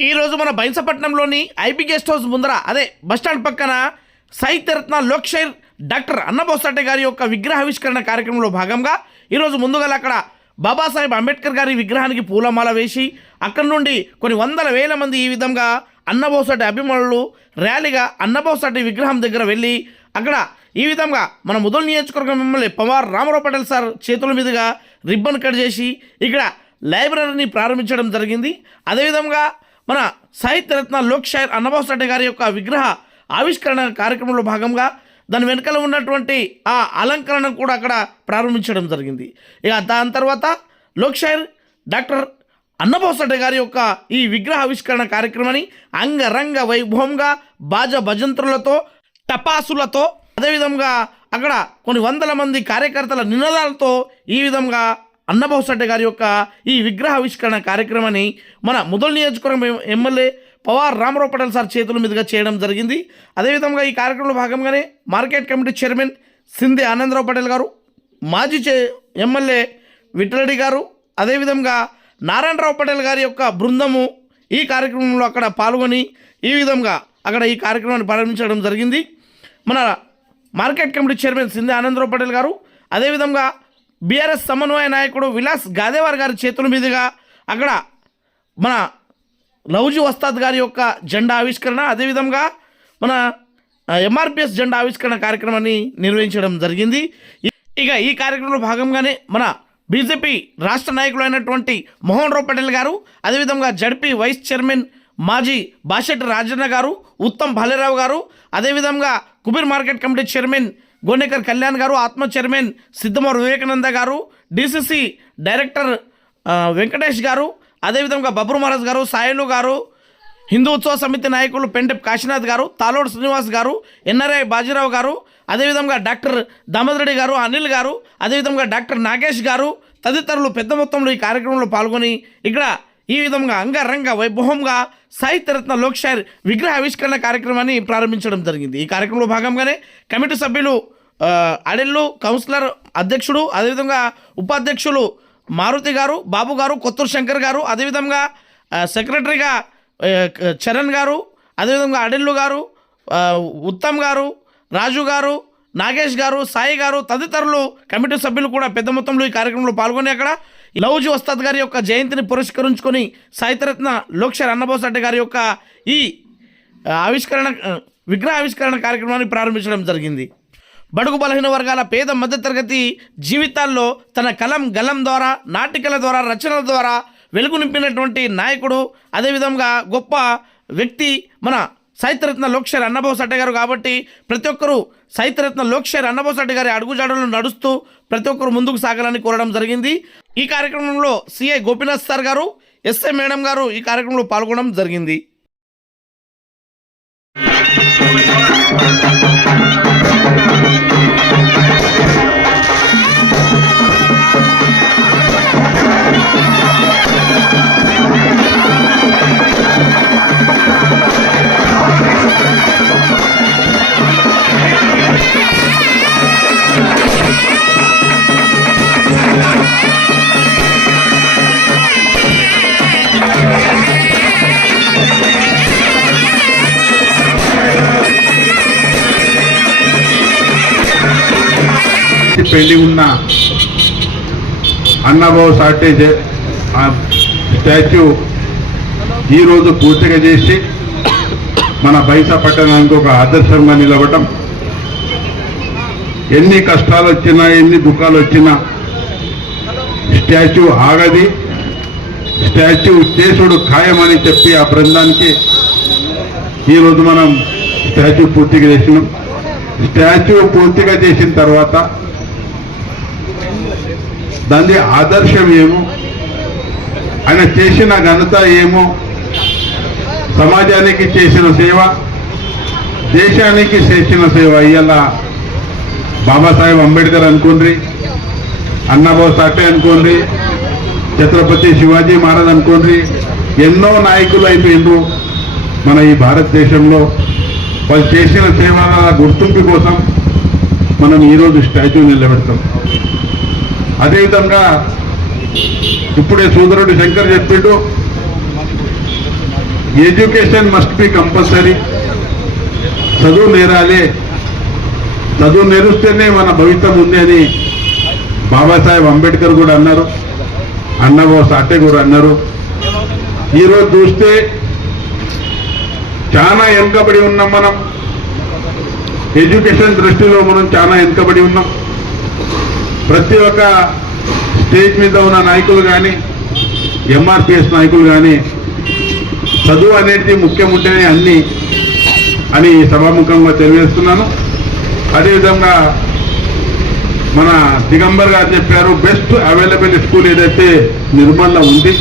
ఈరోజు మన బైన్సపట్నంలోని IP guest house ముందర అదే బస్టాండ్ పక్కన సాహిత్యరత్న లోక్షైర్ డాక్టర్ అన్నబోసాటే గారి యొక్క విగ్రహావిష్కరణ కార్యక్రమంలో భాగంగా ఈరోజు ముందుగా అక్కడ బాబాసాహెబ్ అంబేద్కర్ గారి విగ్రహానికి పూలమాల వేసి అక్కడి నుండి కొన్ని వందల వేల మంది ఈ విధంగా అన్నబోసాటే అభిమానులు ర్యాలీగా అన్నబోసాటే విగ్రహం దగ్గర వెళ్ళి అక్కడ ఈ విధంగా మన ముదల్ నియోజకవర్గం ఎమ్మెల్యే పవార్ రామారావు పటేల్ సార్ చేతుల మీదుగా రిబ్బన్ కట్ చేసి ఇక్కడ లైబ్రరీని ప్రారంభించడం జరిగింది. అదేవిధంగా మన సాహిత్యరత్న లోక్షైర్ అన్నబోసాటే గారి యొక్క విగ్రహ ఆవిష్కరణ కార్యక్రమంలో భాగంగా దాని వెనకాల ఉన్నటువంటి ఆ అలంకరణ కూడా అక్కడ ప్రారంభించడం జరిగింది. ఇక దాని తర్వాత లోక్షైర్ డాక్టర్ అన్నబోసాటే గారి యొక్క ఈ విగ్రహ ఆవిష్కరణ కార్యక్రమాన్ని అంగరంగ వైభవంగా బాజ భజంత్రులతో టపాసులతో అదేవిధంగా అక్కడ కొన్ని వందల మంది కార్యకర్తల నినాదాలతో ఈ విధంగా అన్నబోసాటే గారి యొక్క ఈ విగ్రహ ఆవిష్కరణ కార్యక్రమాన్ని మన ముదల్ నియోజకవర్గం ఎమ్మెల్యే పవార్ రామారావు పటేల్ సార్ చేతుల మీదుగా చేయడం జరిగింది. అదేవిధంగా ఈ కార్యక్రమంలో భాగంగానే market committee chairman Scindia Anandarao Patel గారు, మాజీ ఎమ్మెల్యే విఠలరెడ్డి గారు, అదేవిధంగా నారాయణరావు పటేల్ గారి యొక్క బృందము ఈ కార్యక్రమంలో అక్కడ పాల్గొని ఈ విధంగా అక్కడ ఈ కార్యక్రమాన్ని ప్రారంభించడం జరిగింది. మన market committee chairman Scindia Anandarao Patel గారు, అదేవిధంగా బీఆర్ఎస్ సమన్వయ నాయకుడు విలాస్ గాదేవార్ గారి చేతుల మీదుగా అక్కడ మన లౌజీ వస్తాద్ గారి యొక్క జెండా ఆవిష్కరణ, అదేవిధంగా మన ఎంఆర్పిఎస్ జెండా ఆవిష్కరణ కార్యక్రమాన్ని నిర్వహించడం జరిగింది. ఇక ఈ కార్యక్రమంలో భాగంగానే మన బీజేపీ రాష్ట్ర నాయకులు అయినటువంటి మోహన్ రావు పటేల్ గారు, అదేవిధంగా జడ్పీ వైస్ చైర్మన్ మాజీ బాషెట్టి రాజన్న గారు, ఉత్తమ్ భాలేరావు గారు, అదేవిధంగా Kubir market committee chairman Gonekar Kalyan గారు, ఆత్మ చైర్మన్ సిద్ధమూరు వివేకానంద గారు, డిసిసి డైరెక్టర్ వెంకటేష్ గారు, అదేవిధంగా బబ్రు మహారాజ్ గారు, సాయలు గారు, హిందూ ఉత్సవ సమితి నాయకులు పెంటెప్ కాశీనాథ్ గారు, తాలోడ్ శ్రీనివాస్ గారు, ఎన్ఆర్ఐ బాజీరావు గారు, అదేవిధంగా డాక్టర్ దామోదరెడ్డి గారు, అనిల్ గారు, అదేవిధంగా డాక్టర్ నాగేష్ గారు తదితరులు పెద్ద మొత్తంలో ఈ కార్యక్రమంలో పాల్గొని ఇక్కడ ఈ విధంగా అంగరంగ వైభవంగా సాహిత్యరత్న లోక్షైర్ విగ్రహ ఆవిష్కరణ కార్యక్రమాన్ని ప్రారంభించడం జరిగింది. ఈ కార్యక్రమంలో భాగంగానే కమిటీ సభ్యులు అడెల్లు, కౌన్సిలర్ అధ్యక్షుడు, అదేవిధంగా ఉపాధ్యక్షులు మారుతి గారు, బాబు గారు, కొత్తూరు శంకర్ గారు, అదేవిధంగా సెక్రటరీగా చరణ్ గారు, అదేవిధంగా అడెల్లు గారు, ఉత్తమ్ గారు, రాజు గారు, నాగేష్ గారు, సాయి గారు తదితరులు కమిటీ సభ్యులు కూడా పెద్ద మొత్తంలో ఈ కార్యక్రమంలో పాల్గొని అక్కడ లౌజీ వస్తాద్ గారి యొక్క జయంతిని పురస్కరించుకొని సాహిత్యరత్న లోక్షైర్ అన్నబోసాటే గారి యొక్క ఈ విగ్రహ ఆవిష్కరణ కార్యక్రమాన్ని ప్రారంభించడం జరిగింది. బడుగు బలహీన వర్గాల పేద మధ్యతరగతి జీవితాల్లో తన కలం గలం ద్వారా, నాటికల ద్వారా, రచనల ద్వారా వెలుగు నింపినటువంటి నాయకుడు, అదేవిధంగా గొప్ప వ్యక్తి మన సాహిత్యరత్న లోక్షైర్ అన్నబోసాటే గారు. కాబట్టి ప్రతి ఒక్కరూ సాహిత్యరత్న లోక్షైర్ అన్నబోసాటే గారి అడుగుజాడలను నడుస్తూ ప్రతి ఒక్కరు ముందుకు సాగాలని కోరడం జరిగింది. ఈ కార్యక్రమంలో సిఐ గోపీనాథ్ సార్ గారు, ఎస్ఐ మేడం గారు ఈ కార్యక్రమంలో పాల్గొనడం జరిగింది. పెళ్లి ఉన్న అన్నబోసాటే స్టాచ్యూ ఈరోజు పూర్తిగా చేసి మన బైసా పట్టణానికి ఒక ఆదర్శంగా నిలవటం, ఎన్ని కష్టాలు వచ్చినా ఎన్ని దుఃఖాలు వచ్చినా స్టాచ్యూ ఆగది, స్టాచ్యూ చేసుడు ఖాయమని చెప్పి ఆ బృందానికి ఈరోజు మనం స్టాచ్యూ పూర్తిగా చేసినాం. స్టాచ్యూ పూర్తిగా చేసిన తర్వాత దాని ఆదర్శం ఏమో, ఆయన చేసిన ఘనత ఏమో, సమాజానికి చేసిన సేవ, దేశానికి చేసిన సేవ. ఇవాళ బాబాసాహెబ్ అంబేద్కర్ అనుకోండి, అన్నబోసాటే అనుకోండి, ఛత్రపతి శివాజీ మహారాజ్ అనుకోండి, ఎన్నో నాయకులు అయిపోయిండ్రు మన ఈ భారతదేశంలో. వాళ్ళు చేసిన సేవల గుర్తింపు కోసం మనం ఈరోజు స్టాచ్యూ నిలబెడతాం. అదేవిధంగా ఇప్పుడే సోదరుడు శంకర్ చెప్పిండు, ఎడ్యుకేషన్ మస్ట్ బి కంపల్సరీ. చదువు నేరాలి, చదువు నేరుస్తేనే మన భవిష్యత్తు ఉంది అని బాబాసాహెబ్ అంబేద్కర్ కూడా అన్నారు, అన్నబాబు సాటే కూడా అన్నారు. ఈరోజు చూస్తే చాలా వెనుకబడి ఉన్నాం మనం. ఎడ్యుకేషన్ దృష్టిలో మనం చాలా వెనుకబడి ఉన్నాం. ప్రతి ఒక్క స్టేజ్ మీద ఉన్న నాయకులు కానీ, ఎంఆర్పిఎస్ నాయకులు కానీ చదువు అనేది ముఖ్యం ఉంటేనే అన్ని అని సభాముఖంగా తెలియజేస్తున్నాను. అదేవిధంగా మన దిగంబర్ గారు చెప్పారు, బెస్ట్ అవైలబుల్ స్కూల్ ఏదైతే నిర్మల్లో ఉంది,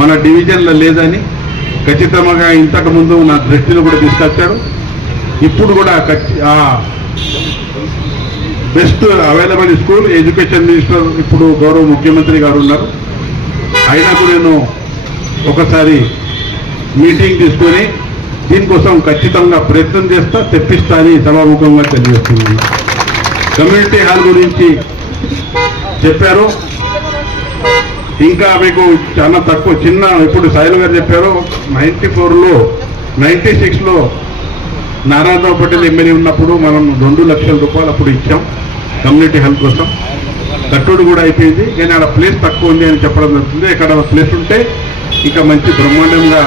మన డివిజన్లో లేదని. ఖచ్చితంగా ఇంతకు ముందు నా దృష్టిలో కూడా తీసుకొచ్చాడు. ఇప్పుడు కూడా best available school education minister ఇప్పుడు గౌరవ ముఖ్యమంత్రి గారు ఉన్నారు. అయినా కూడా నేను ఒకసారి మీటింగ్ తీసుకొని దీనికోసం ఖచ్చితంగా ప్రయత్నం చేస్తా, తెప్పిస్తా అని సభాముఖంగా తెలియజేస్తున్నాను. కమ్యూనిటీ హాల్ గురించి చెప్పారు. ఇంకా మీకు చాలా తక్కువ చిన్న, ఇప్పుడు సాయిల్ గారు చెప్పారు 94లో 96లో నారాయణరావు పటేల్ ఎమ్మెల్యే ఉన్నప్పుడు మనం 2 లక్షల రూపాయలు అప్పుడు ఇచ్చాం కమ్యూనిటీ హాల్ కోసం. కట్టుడు కూడా అయిపోయింది, కానీ అక్కడ ప్లేస్ తక్కువ ఉంది అని చెప్పడం జరుగుతుంది. ఇక్కడ ప్లేస్ ఉంటే ఇంకా మంచి బ్రహ్మాండంగా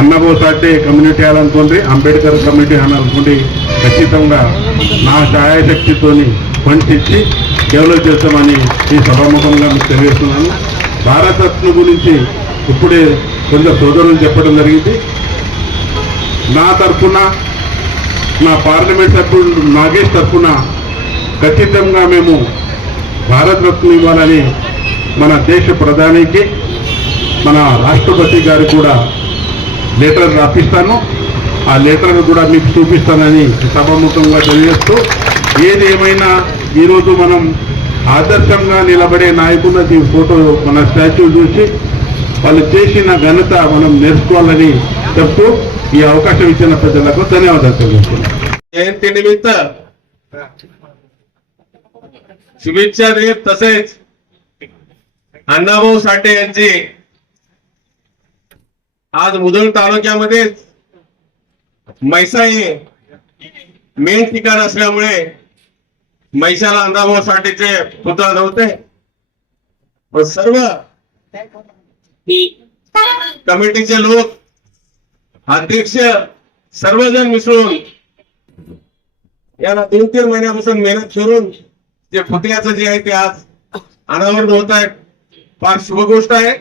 అన్నబాబు సాటే కమ్యూనిటీ హాల్ అనుకోండి, అంబేద్కర్ కమ్యూనిటీ హాల్ అనుకోండి, ఖచ్చితంగా నా సహాయశక్తితోని ఫండ్స్ ఇచ్చి డెవలప్ చేస్తామని ఈ సభాముఖంగా మీకు తెలియజేస్తున్నాను. భారతరత్న గురించి ఇప్పుడే కొందరు సోదరులు చెప్పడం జరిగింది. నా తరఫున, నా పార్లమెంట్ సభ్యుడు నాగేష్ తరఫున ఖచ్చితంగా మేము భారతరత్న ఇవ్వాలని మన దేశ ప్రధానికి, మన రాష్ట్రపతి గారికి కూడా లెటర్ రాపిస్తాను. ఆ లెటర్ కూడా మీకు చూపిస్తానని సభాముఖంగా తెలియజేస్తూ, ఏది ఏమైనా ఈరోజు మనం ఆదర్శంగా నిలబడే నాయకులది ఫోటో, మన స్టాచ్యూ చూసి వాళ్ళు చేసిన ఘనత మనం నేర్చుకోవాలని చెప్తూ ఈ అవకాశం ఇచ్చిన ప్రజలకు ధన్యవాదాలు తెలియజేస్తున్నాను. जयंतीनिमित्त शुभेच्छा देत तसेच अण्णाभाऊ साठे यांची आज मुधोळ तालुक्यामध्ये मैसा हे मेन ठिकाण असल्यामुळे मैसाला अण्णाभाऊ साठेचे पुतळा नव्हते, पण सर्व कमिटीचे लोक, अध्यक्ष सर्वजण मिसळून याला 2-3 महिन्यापासून मेहनत करून जे पुतळ्याचं जे आहे ते आज अनावरण होत आहे. फार शुभ गोष्ट आहे.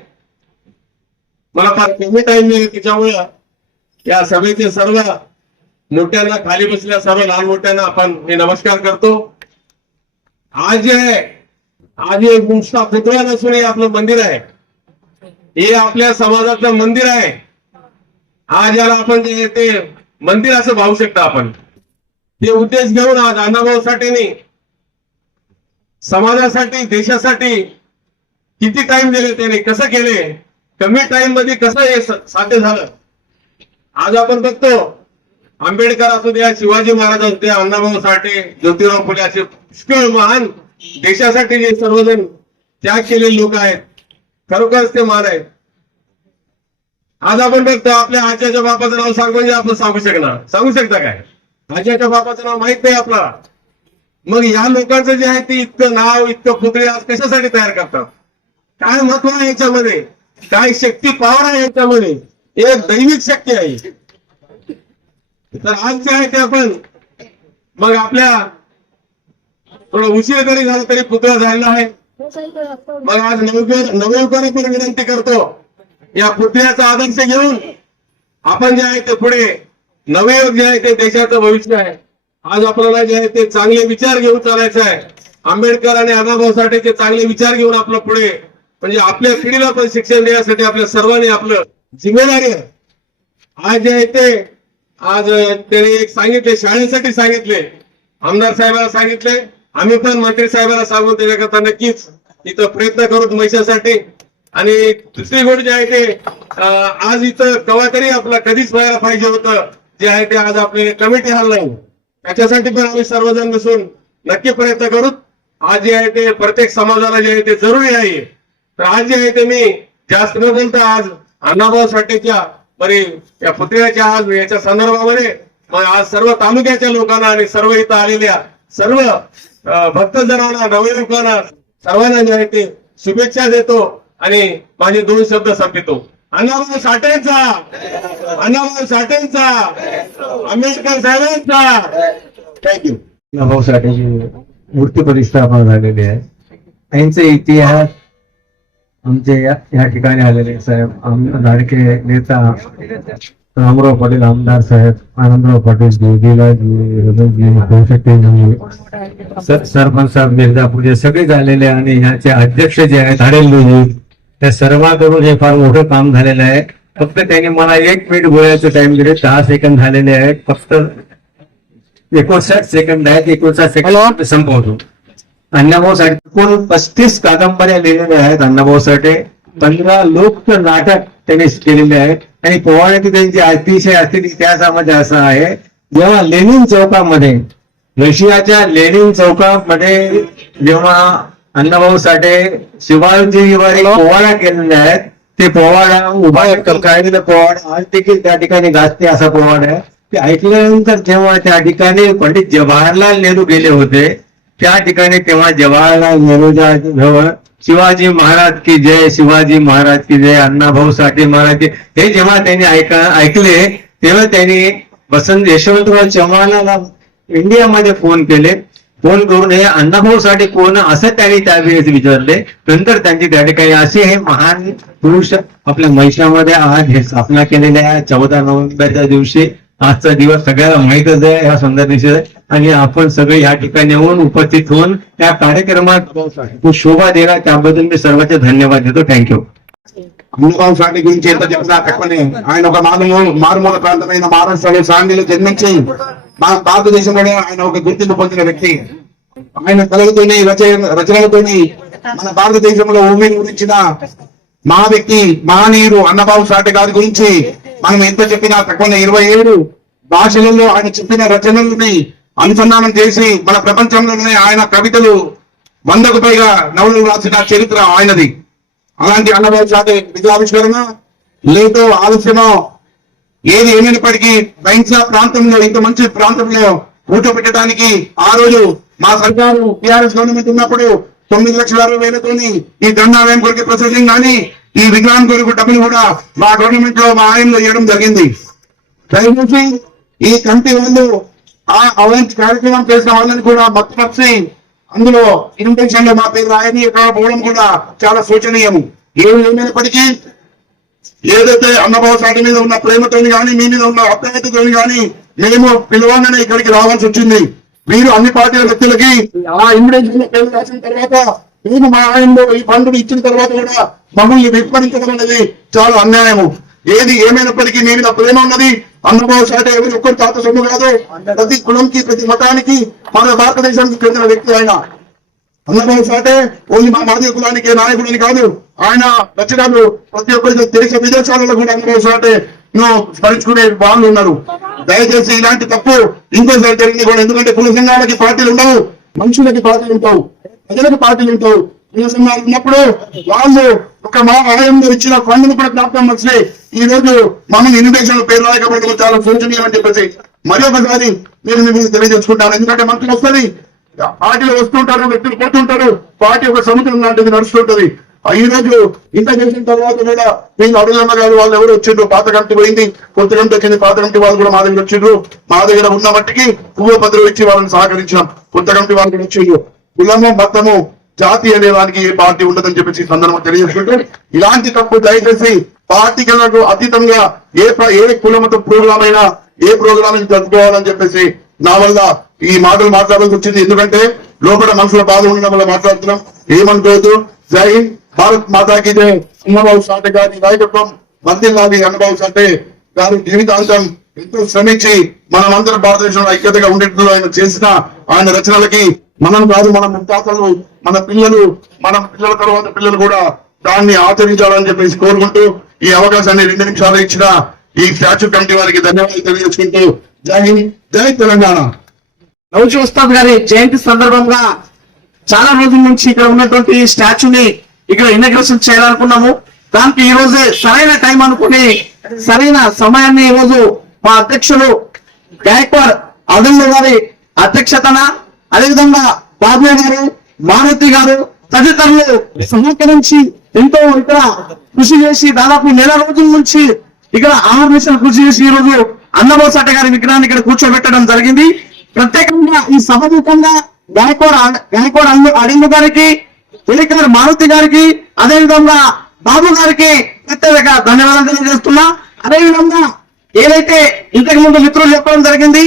मला फार कमी टाइम मिळेल, त्याच्यामुळे या सभेचे सर्व मोठ्यांना, खाली बसलेल्या सर्व लहान मोठ्यांना आपण हे नमस्कार करतो. आज जे आहे, आज हे नुसता पुतळा नसून हे आपलं मंदिर आहे. हे आपल्या समाजाचं मंदिर आहे. आज याला आपण जे ते मंदिर असं भावू शकता आपण. ते उद्देश घेऊन आज अण्णाभाऊ साठेंनी समाजासाठी, देशासाठी किती टाइम दिले, त्याने कसं केले, कमी टाइम मध्ये कसं हे साध्य झालं. आज आपण बघतो आंबेडकर असू द्या, शिवाजी महाराज असू द्या, अण्णाभाऊ साठे, ज्योतिराव फुले असे पुष्कळ महान देशासाठी जे सर्वजण त्याग केलेले लोक आहेत, खरोखरच ते महान आहेत. आज आपण बघतो आपल्या आज्याच्या बापाचं नाव सांग म्हणजे आपण सांगू शकता काय? आज्याच्या बापाचं नाव माहित नाही आपल्याला. मग या लोकांचं जे आहे ते इतकं नाव, इतकं पुतळे आज कशासाठी तयार करतात? काय महत्व आहे याच्यामध्ये? काय शक्ती, पॉवर आहे याच्यामध्ये? एक दैविक शक्ती आहे. तर आज जे आहे ते आपण मग आपल्या थोडं उशीर जरी झाला तरी पुतळा झालेला आहे. मग आज नवयुवकांना पण विनंती करतो, या पुतळ्याचा आदर्श घेऊन आपण जे आहे ते पुढे नवयुवक जे आहे ते देशाचं भविष्य आहे. आज आपल्याला जे आहे ते चांगले विचार घेऊन चालायचं आहे. आंबेडकर आणि अण्णाभाऊ साठेचे चांगले विचार घेऊन आपलं पुढे, म्हणजे आपल्या पिढीला पण शिक्षण देण्यासाठी आपल्या सर्वांनी आपलं जिम्मेदारी आहे. आज जे आहे ते आज त्यांनी एक सांगितले, शाळेसाठी सांगितले, आमदार साहेबांना सांगितले, आम्ही पण मंत्री साहेबांना सांगून त्याच्याकरता नक्कीच इथं प्रयत्न करू मैशासाठी. आणि दुसरी गोष्ट जी आहे ते आज इथं कवा तरी आपला कधीच व्हायला पाहिजे होतं, जे आहे ते आज आपले कमिटी हॉल नाही, त्याच्यासाठी पण आम्ही सर्वजण मिसळून नक्की प्रयत्न करू. आज जे आहे ते प्रत्येक समाजाला जे आहे ते जरुरी आहे. तर आज जे आहे ते मी जास्त न बोलता आज अण्णाभाऊ साठेच्या మరి या पुतळ्याच्या आज याच्या संदर्भामध्ये मग आज सर्व तालुक्याच्या लोकांना आणि सर्व इथं आलेल्या सर्व भक्तजनांना नवीन लोकांना सर्वांना जे आहे ते शुभेच्छा देतो आणि माझे 2 शब्द संपवितो. अण्णाभाऊ साठेंचा, अण्णाभाऊ साठेंचा, आंबेडकर साहेबांचा. थँक्यू. अण्णाभाऊ साठेची मूर्ती प्रतिष्ठापना झालेली आहे. यांचे इतिहास आमचे या ठिकाणी आलेले साहेब, लाडके नेता रामराव पाटील, आमदार साहेब आनंदराव पाटील, सरपंच साहेब मिर्जापूर सगळे झालेले आणि ह्याचे अध्यक्ष जे आहेत हरेलजी, त्या सर्वांकडून हे फार मोठं काम झालेलं आहे. फक्त त्यांनी मला 1 मिनिट बोलायचं टाइम दिले. 10 सेकंद झालेले आहेत. फक्त 59 सेकंद आहेत. 59 सेकंद संपवतो. अण्णाभाऊ साठे एकूण 35 कादंबऱ्या लिहिलेल्या आहेत. अण्णाभाऊ साठे 15 लोक नाटक त्यांनी केलेले आहेत. आणि पोवाड्याची त्यांची अतिशय असलेली इतिहासामध्ये असं आहे, जेव्हा लेनिन चौकामध्ये, रशियाच्या लेनिन चौकामध्ये जेव्हा अण्णाभाऊ साठे शिवाजीवर पोवाडा केलेले आहेत, ते पोवाडा उभा काढलेला पोवाडा आज देखील त्या ठिकाणी गाजते असा पोवाडा आहे. ते ऐकल्यानंतर जेव्हा त्या ठिकाणी पंडित जवाहरलाल नेहरू गेले होते त्या ठिकाणी, तेव्हा जवाहरलाल नेहरूच्या जवळ शिवाजी महाराज की जय, शिवाजी महाराज की जय, अण्णाभाऊ साठे महाराज की, हे जेव्हा त्यांनी ऐकले तेव्हा त्यांनी वसंत यशवंतराव चव्हाणाला इंडियामध्ये फोन केले. फोन करून हे अण्णाभाऊ साठे कोण असं त्यांनी त्यावेळेस विचारले. नंतर त्यांची त्या ठिकाणी असे हे महान पुरुष आपल्या महिषामध्ये आज हे स्थापना केलेल्या आहे. 14 नोव्हेंबरच्या दिवशी आजचा दिवस सगळ्याला माहीतच आहे, हा सुंदर दिवस आहे. आणि आपण सगळे या ठिकाणी येऊन उपस्थित होऊन त्या कार्यक्रमात शोभा देणार त्याबद्दल मी सर्वांचे धन्यवाद देतो. Thank you. అన్నబాబు సాటి గురించి ఎంత చెప్పినా తక్కువనే. ఆయన ఒక మారుమూల ప్రాంతమైన మహారాష్ట్రలో సాంగ్లీలో జన్మించి మన భారతదేశంలోనే ఆయన ఒక గుర్తింపు పొందిన వ్యక్తి. ఆయన కళలతోని రచనలతోని మన భారతదేశంలో భూమిని గురించిన మహా వ్యక్తి, మహనీయుడు అన్నబాబు సాటి గారి గురించి మనం ఎంత చెప్పినా తక్కువనే. 27 భాషలలో ఆయన చెప్పిన రచనలని అనుసంధానం చేసి మన ప్రపంచంలోనే ఆయన కవితలు 100కు పైగా నవలలు రాసిన చరిత్ర ఆయనది. అలాంటి అన్నబాబు సాటి విద్యావిష్కరణ లేటో ఆలస్యమో ఏది ఏమైనప్పటికీ బైన్సా ప్రాంతంలో, ఇంత మంచి ప్రాంతంలో కూర్చోబెట్టడానికి ఆ రోజు మా సర్కారు టీఆర్ఎస్ గవర్నమెంట్ ఉన్నప్పుడు 9,60,000 ఈ దండాలయం కొరకు ప్రొసెసింగ్ కానీ ఈ విగ్రహం కొరకు డబ్బులు కూడా మా గవర్నమెంట్ లో మా ఆయనలో ఇవ్వడం జరిగింది. దయచేసి ఈ కమిటీ వాళ్ళు ఆ అలాంటి కార్యక్రమం చేసిన వాళ్ళని కూడా మత్తుపరిచి అందులో ఇన్విటేషన్ లో మా పేరు రాయని పోవడం కూడా చాలా శోచనీయము. ఏమైనప్పటికీ ఏదైతే అన్నబాబు సాటి మీద ఉన్న ప్రేమతోని కానీ, మీ మీద ఉన్న అప్రయతతోని కానీ మేము పిలవగానే ఇక్కడికి రావాల్సి వచ్చింది. మీరు అన్ని పార్టీల వ్యక్తులకి ఆ ఇన్విటేషన్ పేరు రాసిన తర్వాత మేము మా ఆయనలో ఈ ఫండ్ ఇచ్చిన తర్వాత కూడా మమ్మల్ని విస్మరించడం అనేది చాలా అన్యాయము. ఏది ఏమైనప్పటికీ మీ మీద ప్రేమ ఉన్నది. అన్నబాబు సాటి ఎవరి ఒక్కరి తాత సొమ్ము కాదు. ప్రతి కులంకి, ప్రతి మతానికి, మన భారతదేశానికి చెందిన వ్యక్తి ఆయన. అన్నబాబు సాటే ఓన్లీ మా మాదిగ కులానికి నాయకుడిని కాదు. ఆయన రచనలు ప్రతి ఒక్కరి దేశ విదేశాలలో కూడా అన్నబాబు సాటే స్మరించుకునే వాళ్ళు ఉన్నారు. దయచేసి ఇలాంటి తప్పు ఇంకోసారి జరిగింది కూడా. ఎందుకంటే కుల సంఘాలకి పార్టీలు ఉండవు, మనుషులకి పార్టీలు ఉంటావు, ప్రజలకు పార్టీలు ఉంటావు. కుల సంఘాలు ఉన్నప్పుడు వాళ్ళు ఒక మా ఆలయంలో ఇచ్చిన ఫండ్ను కూడా జ్ఞాపకం వచ్చి ఈ రోజు మనం ఇన్విటేషన్ పేరు రాయకపోవడం చాలా శోచనీయం అని చెప్పేసి మరొకసారి నేను తెలియజేసుకుంటాను. ఎందుకంటే మంత్రులు వస్తుంది, పార్టీలు వస్తుంటారు, వ్యక్తులు పోతుంటారు, పార్టీ ఒక సముద్రం లాంటిది నడుస్తుంటది. ఈ రోజు ఇంత చేసిన తర్వాత కూడా వీళ్ళు అడుగులమ్మ గారు వాళ్ళు ఎవరు వచ్చిండ్రు, పాత కమిటీ పోయింది, కొత్త కమిటీ వచ్చింది, పాత కమిటీ వాళ్ళు కూడా మా దగ్గర వచ్చిండ్రు. మా దగ్గర ఉన్న మట్టికి పువ్వు ఇచ్చి వాళ్ళని సహకరించినాం. కొత్త కమిటీ వాళ్ళు కూడా వచ్చిండ్రు. కులము, మతము, జాతి అనే దానికి ఏ పార్టీ ఉండదని చెప్పేసి సందర్భం తెలియజేసుకుంటూ ఇలాంటి తప్పు దయచేసి పార్టీలకు అతీతంగా ఏ కులమత ప్రోగ్రామ్ అయినా ఏ ప్రోగ్రామ్ జరుపుకోవాలని చెప్పేసి నా వల్ల ఈ మాటలు మాట్లాడాల్సి వచ్చింది. ఎందుకంటే లోపల మనుషుల బాధ ఉండడం వల్ల మాట్లాడుతున్నాం. ఏమనుకోవద్దు. జై హింద్, భారత్ మాతాకి జై. అన్నబాబు సాటే గారి నాయకత్వం వర్ధిల్లాలి. అన్నబాబు సాటే గారి జీవితాంతం ఎంతో శ్రమించి మనమందరం భారతదేశంలో ఐక్యతగా ఉండేట్లు ఆయన చేసిన ఆయన రచనలకి మనం కాదు, మన ముత్తాతలు, మన పిల్లలు, మన పిల్లల తర్వాత పిల్లలు కూడా దాన్ని ఆచరించాలని చెప్పేసి కోరుకుంటూ ఈ అవకాశాన్ని 2 నిమిషాలు ఇచ్చిన ఈ స్టాచ్యూ కమిటీ వారికి ధన్యవాదాలు తెలియజేసుకుంటూ జై హింద్, జై తెలంగాణ. నౌజీ ఉస్తాద్ గారి జయంతి సందర్భంగా చాలా రోజుల నుంచి ఇక్కడ ఉన్నటువంటి స్టాచ్యూని ఇక్కడ ఇనాగ్రేషన్ చేయాలనుకున్నాము. దానికి ఈ రోజే సరైన టైం అనుకుని సరైన సమయాన్ని ఈ రోజు మా అధ్యక్షులు గాయక్వాడ్ అదమ్మ గారి అధ్యక్షతన అదేవిధంగా బాబు గారు మారుతి గారు తదితరులు సహకరించి ఎంతో ఇక్కడ కృషి చేసి దాదాపు నెల రోజుల నుంచి ఇక్కడ ఆహర్నిశలు కృషి చేసి ఈ రోజు అన్నబోసాట గారి విగ్రహాన్ని ఇక్కడ కూర్చోబెట్టడం జరిగింది. ప్రత్యేకంగా ఈ సభముఖంగా గాయక్వాడ్ అడిందు గారికి, వెలికారు మారుతి గారికి, అదేవిధంగా బాబు గారికి ప్రత్యేక ధన్యవాదాలు తెలియజేస్తున్నా. అదేవిధంగా ఏదైతే ఇంతకు ముందు మిత్రులు చెప్పడం జరిగింది,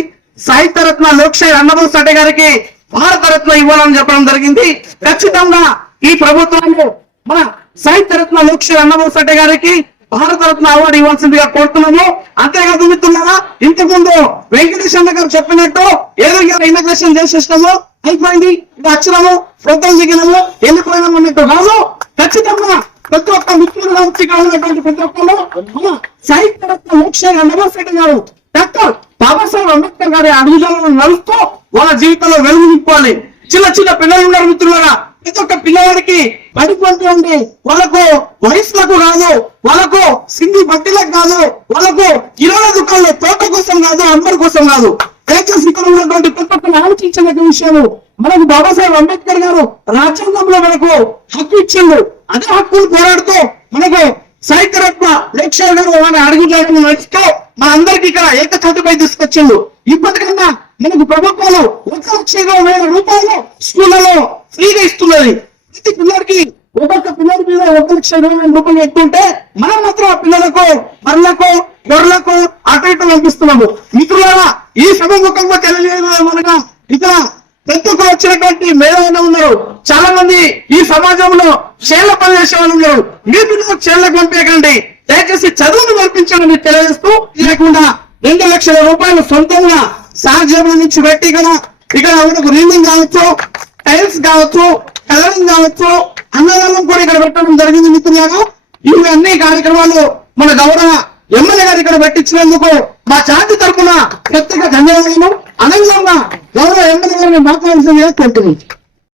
సాహిత్యరత్న లోక్షయ్ అన్నబోసాట గారికి భారతరత్న ఇవ్వాలని చెప్పడం జరిగింది. ఖచ్చితంగా ఈ ప్రభుత్వంలో మన సాహిత్యరత్న లోక్షయ్ అన్నబోసాట గారికి భారతరత్న అవార్డు ఇవ్వాల్సిందిగా కోరుతున్నాము. అంతేకాదు మిత్రులారా, ఇంతకు ముందు వెంకటేష్ అన్న గారు చెప్పినట్టు ఏదో ఇనాగ్రేషన్ చేసేసినాము, అయిపోయింది, ఇది వచ్చినాము, ఫోటోలు దిగినాము, వెళ్ళిపోయినాము అన్నట్టు కాదు. ఖచ్చితంగా ప్రతి ఒక్క మిత్రులుగా ఇక్కడ ఉన్నటువంటి ప్రతి ఒక్కరు సాహిత్యరత్న లోక్షయ్ అన్నబోసాట గారు డాక్టర్ బాబాసాహెబ్ అంబేద్కర్ గారి అడుగుజాలను నడుస్తూ వాళ్ళ జీవితంలో వెలుగు నింపాలి. చిన్న చిన్న పిల్లలు ఉన్నారు మిత్రులారా, ప్రతి ఒక్క పిల్లవాడికి పడిపోతూ ఉండి వాళ్ళకు వయసులకు కాదు, వాళ్ళకు సింగి బట్టీలకు కాదు, వాళ్ళకు ఇరవై దుకాణాలు తోట కోసం కాదు, అందరి కోసం కాదు. దయచేసి ఇక్కడ ఉన్నటువంటి ప్రతి ఒక్కరు ఆలోచించిన విషయము, మనకు బాబాసాహెబ్ అంబేద్కర్ గారు రాజ్యాంగంలో మనకు హక్కు ఇచ్చిండు. అదే హక్కులు పోరాడుతూ మనకు సాహిత్యరత్న లోక్షయ్ గారు వారిని అడుగుజాడలు నడుస్తూ మన అందరికి ఇక్కడ ఏకతాటిపై తీసుకొచ్చిండు. ఇప్పటికన్నా మనకు ప్రభుత్వాలు 1,20,000 రూపాయలు స్కూళ్లలో ఫ్రీగా ఇస్తున్నది. ప్రతి పిల్లడికి ఒక్కొక్క పిల్లడి మీద 1,20,000 రూపాయలు ఎక్కుంటే మనం మాత్రం ఆ పిల్లలకు మరలకు గొర్రెలకు అటు ఇటు పంపిస్తున్నాము. మిత్రులారా, ఈ సభముఖంగా తెలియజేయమనగా ఇక్కడ పెద్దకు వచ్చినటువంటి మేధావులు ఉన్నారు, చాలా మంది ఈ సమాజంలో చేళ్ల పని చేసే వాళ్ళు ఉన్నారు. మీ పిల్లలకు చేళ్లకు పంపించకండి, దయచేసి చదువును పంపించాలని తెలియజేస్తూ, లేకుండా 2 లక్షల రూపాయలు సొంతంగా సాధ్యం నుంచి పెట్టి ఇక్కడ మనకు రీడింగ్ కావచ్చు, టైల్స్ కావచ్చు, కలరింగ్ కావచ్చు, అన్నదానం కూడా ఇక్కడ పెట్టడం జరిగింది. మిత్రులారా, ఇవి అన్ని కార్యక్రమాలు మన గౌరవ ఎమ్మెల్యే గారు ఇక్కడ పెట్టించినందుకు మా జాతి తరఫున ప్రత్యేక ధన్యవాదాలు. అనంతంగా గౌరవ ఎమ్మెల్యే గారిని మాట్లాడాల్సిందిగా కోరుతున్నాం.